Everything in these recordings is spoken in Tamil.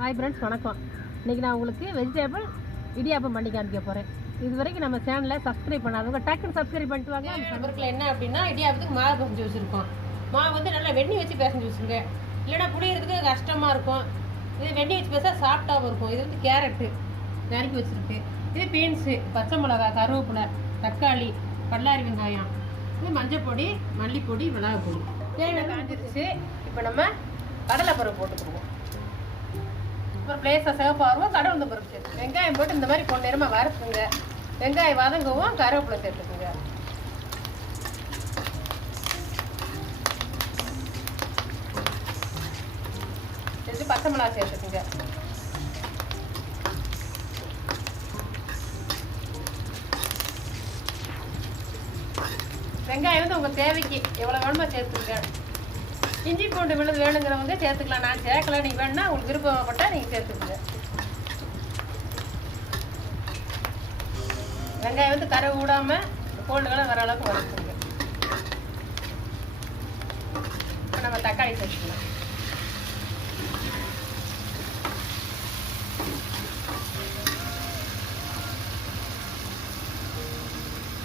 ஹாய் ஃப்ரெண்ட்ஸ், வணக்கம். இன்றைக்கி நான் உங்களுக்கு வெஜிடபிள் இடியாப்பம் பண்ணி காமிக்க போகிறேன். இது வரைக்கும் நம்ம சேனலில் சப்ஸ்கிரைப் பண்ணாதவங்க டக்குன்னு சப்ஸ்கிரைப் பண்ணிட்டு வாங்க. பொருட்கள் என்ன அப்படின்னா, இடியாப்பத்துக்கு மாவு பிசைஞ்சு வச்சுருக்கோம். மாவு வந்து நல்லா வெண்ணெய் வச்சு பிசைஞ்சு வச்சுருங்க, இல்லைனா புளியறதுக்கு கஷ்டமாக இருக்கும். இது வெண்ணெய் வச்சு பேச சாஃப்டாகவும் இருக்கும். இது வந்து கேரட்டு நறுக்கி வச்சுருக்கு, இது பீன்ஸு, பச்சை மிளகாய், கருவேப்பிலை, தக்காளி, பல்லாரி வெங்காயம், இது மஞ்சள் பொடி, மல்லிப்பொடி, மிளகாய் பொடி தேவையான காஞ்சிருச்சு. இப்போ நம்ம கடலைப்பருப்பு போட்டுக்குவோம். அப்புறம் பிளேஸாக சிவப்பாகவும் கடவுந்த பருப்பு சேர்த்து வெங்காயம் போட்டு இந்த மாதிரி பொன்னிறமாக வறுத்துங்க. வெங்காயம் வதங்கவும் கருவேப்பிலை சேர்த்துக்குங்க. சேர்த்து பச்சை மிளகாய் சேர்த்துக்குங்க. வெங்காயம் வந்து உங்கள் தேவைக்கு எவ்வளோ வேணுமோ சேர்த்துங்க. இஞ்சி பூண்டு விழுது வேணுங்கிறவங்க சேர்த்துக்கலாம். நான் சேர்க்கல, நீங்கள் வேணுன்னா உங்களுக்கு விருப்பப்பட்டால் நீங்கள் சேர்த்துக்குங்க. வெங்காயம் வந்து கரை விடாமல் கோல்டுகளாக வர அளவுக்கு வறுத்துங்க. இப்போ நம்ம தக்காளி சேர்த்துக்கலாம்.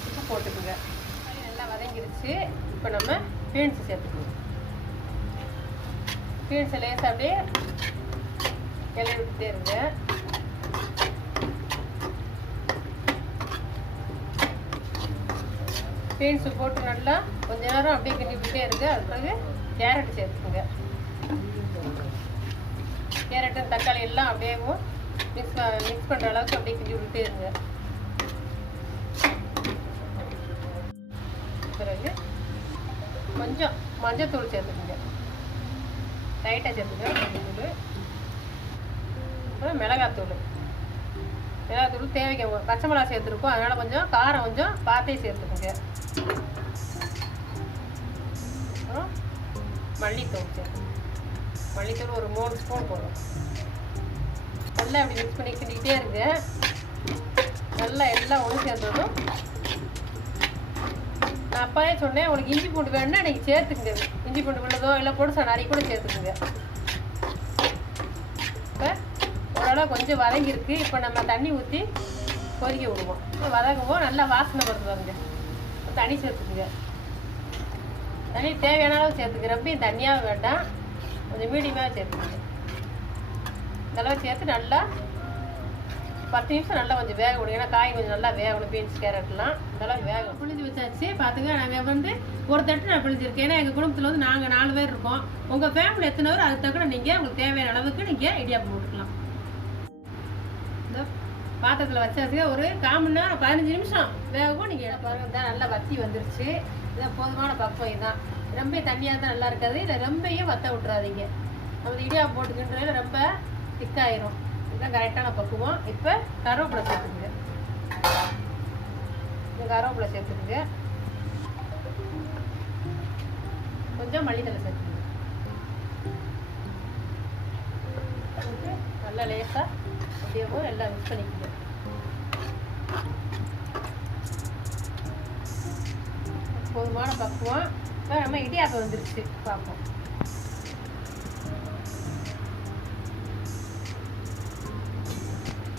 உப்பு போட்டுக்குங்க. நல்லா வதங்கிருச்சு. இப்போ நம்ம பீன்ஸ் சேர்த்துக்குவோம். பீன்ஸை லேசாக அப்படியே கிளறி விட்டுட்டே இருங்க. பீன்ஸு போட்டு நல்லா கொஞ்ச நேரம் அப்படியே கிண்டி விட்டுட்டே இருங்க. அது பிறகு கேரட் சேர்த்துக்குங்க. கேரட்டு தக்காளி எல்லாம் அப்படியே மிக்ஸ் பண்ணுற அளவுக்கு அப்படியே கிண்டி விட்டுட்டே இருங்க. பிறகு கொஞ்சம் மஞ்சத்தூள் சேர்த்துக்குங்க. லைட்டாக சேர்த்துக்கிறேன் மஞ்சத்தூள். அப்புறம் மிளகாத்தூள் தேவைக்கு பச்சை மிளகா சேர்த்துருக்கோம், அதனால் கொஞ்சம் காரம் கொஞ்சம் பார்த்தே சேர்த்துக்குங்க. அப்புறம் மல்லித்தூள் சேர்த்துக்கோங்க. மல்லித்தூள் ஒரு 3 ஸ்பூன் போடுறோம். நல்லா அப்படி மிக்ஸ் பண்ணி கிண்டிக்கிட்டே இருங்க. நல்லா எல்லாம் ஒன்று சேர்ந்ததும் நான் அப்பவே சொன்னேன், உங்களுக்கு இஞ்சி பூண்டு வேணும்னா நீங்கள் சேர்த்துக்குங்க. இஞ்சி பூண்டு விழுதோ இல்லை பொடிசா நிறைய கூட சேர்த்துக்குங்க. இப்போ ஓரளவு கொஞ்சம் வதங்கிருக்கு. இப்போ நம்ம தண்ணி ஊற்றி கொதிக்க விடுவோம். வதங்குவோம், நல்லா வாசனை வருது பாருங்க. தண்ணி சேர்த்துக்குங்க. தண்ணி தேவையான அளவு சேர்த்துக்க. ரொம்ப தண்ணியாக வேண்டாம், கொஞ்சம் மீடியமாக சேர்த்துக்குங்க. இந்தளவு சேர்த்து நல்லா 10 நிமிஷம் நல்லா கொஞ்சம் வேக விடுங்க. ஏன்னா காய் கொஞ்சம் நல்லா வேகணும். பீன்ஸ் கேரட்லாம் இந்தளவு வேகம் புளிஞ்சு வச்சாச்சு. பார்த்துங்க, நாங்கள் வந்து ஒரு தட்டு நான் பிழிஞ்சிருக்கேன். ஏன்னா எங்கள் குடும்பத்தில் வந்து நாங்கள் 4 பேர் இருக்கோம். உங்கள் ஃபேமிலி எத்தனை பேர் அதுக்கு தக்கன நீங்கள் உங்களுக்கு தேவையான அளவுக்கு நீங்கள் இடியாப்பம் போட்டுக்கலாம். இந்த பாத்திரத்தில் வச்சாச்சு. ஒரு 1/4 மணி நேரம் 15 நிமிஷம் வேகவும் நீங்கள் பாருங்க. தான் நல்லா வத்தி வந்துருச்சு. இதான் போதுமான பக்குவம். இதுதான். ரொம்ப தண்ணியாக தான் நல்லா இருக்காது. இல்லை ரொம்பையும் வத்த விட்றாதீங்க. நம்ம இடியாப்பம் போட்டுக்கின்றதில் ரொம்ப திக்காயிரும். இதுதான் கரெக்டான பக்குவம். இப்போ கருவேப்பிலை சேர்த்துக்குங்க. இந்த கருவேப்பிலை சேர்த்துக்குங்க. கொஞ்சம் மல்லித்தலை சேர்த்துக்குங்க. நல்லா லேசாக அப்படியே எல்லாம் மிக்ஸ் பண்ணிக்கோங்க. போதுமான பக்குவம். இப்போ நம்ம இடியாப்பம் வந்துருச்சு பார்ப்போம்.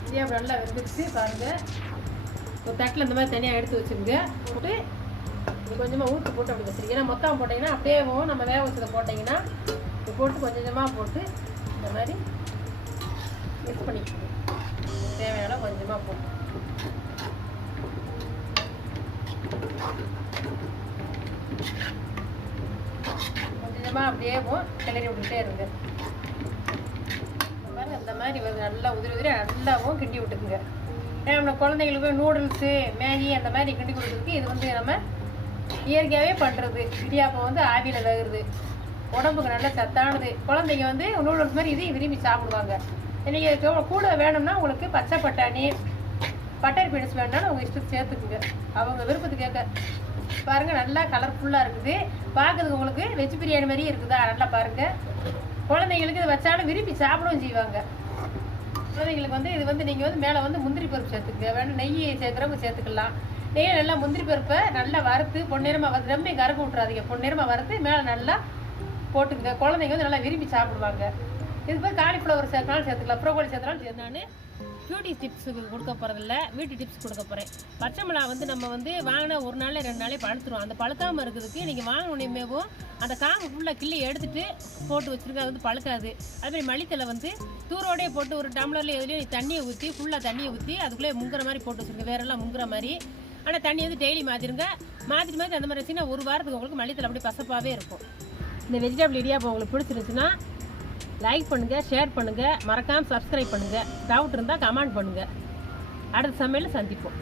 இடியாப்பம் நல்லா வெந்துருச்சு பாருங்கள். ஒரு தட்டில் இந்த மாதிரி தனியாக எடுத்து வச்சுருங்க. போட்டு இது கொஞ்சமாக ஊற்றி போட்டு அப்படி வச்சுருங்க. ஏன்னா மொத்தம் போட்டிங்கன்னா அப்படியே நம்ம வேக வச்சதை போட்டிங்கன்னா இது போட்டு கொஞ்சம் கொஞ்சமாக போட்டு இந்த மாதிரி மிக்ஸ் பண்ணிக்கணும். தேவையான கொஞ்சமாக போட்டு கொஞ்சமாக அப்படியே கிளறி விட்டுட்டே இருங்க. இந்த மாதிரி நல்லா உதிரி நல்லாவும் கிண்டி விட்டுக்குங்க. ஏன்னா நம்ம குழந்தைங்களுக்கு நூடுல்ஸு, மேகி அந்த மாதிரி கிண்டி கொடுக்குறதுக்கு இது வந்து நம்ம இயற்கையாகவே பண்ணுறது. இடியாப்பம் வந்து ஆவியில் வேகுறது, உடம்புக்கு நல்ல சத்தானது. குழந்தைங்க வந்து நூடுல்ஸ் மாதிரி இதையும் விரும்பி சாப்பிடுவாங்க. நீங்கள் கூட வேணும்னா உங்களுக்கு பச்சை பட்டாணி, பட்டர் பீன்ஸ் வேணும்னாலும் உங்கள் இஷ்டத்துக்கு சேர்த்துக்குங்க. அவங்க விருப்பத்துக்கு கேட்க பாருங்கள். நல்லா கலர்ஃபுல்லாக இருக்குது. பார்க்குறதுக்கு உங்களுக்கு வெஜ் பிரியாணி மாதிரியே இருக்குதா? நல்லா பாருங்கள். குழந்தைங்களுக்கு இது வச்சாலும் விரும்பி சாப்பிடவும் செய்வாங்க. குழந்தைங்களுக்கு வந்து இது வந்து நீங்கள் வந்து மேலே வந்து முந்திரி பருப்பு சேர்த்துக்குங்க. வேணும் நெய் சேர்க்குறவங்க சேர்த்துக்கலாம். நெய்யில் நல்லா முந்திரி பருப்பை நல்லா வறுத்து பொன்னிறமாக ரொம்ப கருப்பு விட்றாதீங்க. பொன்னிறமாக வறுத்து மேலே நல்லா போட்டுக்குங்க. குழந்தைங்க வந்து நல்லா விரும்பி சாப்பிடுவாங்க. இது போய் காலிஃப்ளவர் சேர்க்கலாம் சேர்த்துக்கலாம், ப்ரோக்கோலி சேர்த்துலாம். நான் பியூட்டி டிப்ஸுக்கு கொடுக்க போகிறதில்ல, வீட்டு டிப்ஸ் கொடுக்க போகிறேன். பச்சை மிளகா வந்து நம்ம வந்து வாங்கினா ஒரு நாள் 2 நாளே பழுத்துரும். அந்த பழுக்காமல் இருக்கிறதுக்கு நீங்கள் வாங்கினோடனேமேவும் அந்த காம்பு ஃபுல்லாக கிள்ளி எடுத்துட்டு போட்டு வச்சுருங்க, அது வந்து பழுக்காது. அதுமாதிரி மல்லித்தலை வந்து தூரோடே போட்டு ஒரு டம்ளரில் எதுலேயும் நீ தண்ணியை ஊற்றி ஃபுல்லாக தண்ணியை ஊற்றி அதுக்குள்ளே முங்குற மாதிரி போட்டு வச்சுருங்க, வேறெல்லாம் முங்குற மாதிரி. ஆனால் தண்ணி வந்து டெய்லி மாற்றிருங்க. மாற்றி அந்த மாதிரி வச்சுன்னா ஒரு வாரத்துக்கு உங்களுக்கு மல்லித்தலை அப்படி பசப்பாகவே இருக்கும். இந்த வெஜிடபிள் இடியாப்பம் உங்களுக்கு பிடிச்சிருந்துச்சுன்னா லைக் பண்ணுங்கள், ஷேர் பண்ணுங்கள், மறக்காமல் சப்ஸ்கிரைப் பண்ணுங்கள். டவுட் இருந்தால் கமெண்ட் பண்ணுங்கள். அடுத்த சமையலில் சந்திப்போம்.